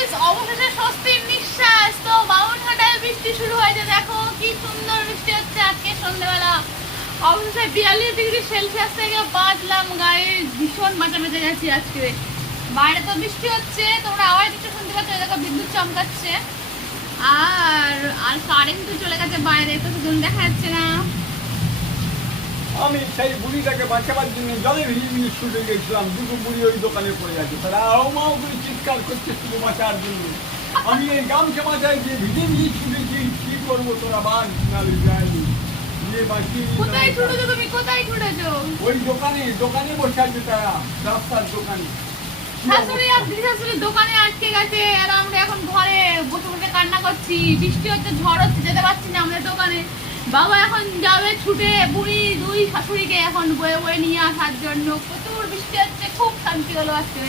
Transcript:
Guys, অবশেষে স্বস্তির নিঃশ্বাস। তো বামুনঘাটায় বৃষ্টি শুরু হয়েছে, দেখো কি সুন্দর বৃষ্টি হচ্ছে আজকে সন্ধ্যেবেলা। অবশেষে 42°C থেকে বাঁচলাম, গায়ে ভীষণ বাঁচা বেঁচে গেছি আজকে। বাইরে তো বৃষ্টি হচ্ছে, তোমরা আওয়াজ একটু শুনতে পাচ্ছ, দেখো বিদ্যুৎ চমকাচ্ছে। আর আর কারেন্টও চলে গেছে বাইরে, তো সেজন্য দেখা যাচ্ছে না। আমি সেই বুড়িটাকে বাঁচাবার জন্য জলে ভিজে ছুটে গেছিলাম, দুটো বুড়ি ওই দোকানে পড়ে গেছে, তারা আও করে চিৎকার করছে শুধু বাঁচার জন্য। আমি এই গামছা মাথায় দিয়ে ভিজে ছুটেছি, কি করবো তোরা বান নালে যায়নি দিয়ে বাঁচিয়ে কোথায় ছুটেছো তুমি, কোথায় ছুটেছো? ওই দোকানে বসে আছে তারা, রাস্তার দোকানে। শাশুড়ি আর দিদি শাশুড়ি দোকানে আটকে গেছে, আর আমরা এখন ঘরে বসে বসে কান্না করছি। বৃষ্টি হচ্ছে, ঝড় হচ্ছে, যেতে পারছি না আমাদের দোকানে। বাবা এখন যাবে ছুটে বুড়ি দুই শাশুড়িকে এখন বয়ে বয়ে নিয়ে আসার জন্য। প্রচুর বৃষ্টি হচ্ছে, খুব শান্তি হলো আজকে।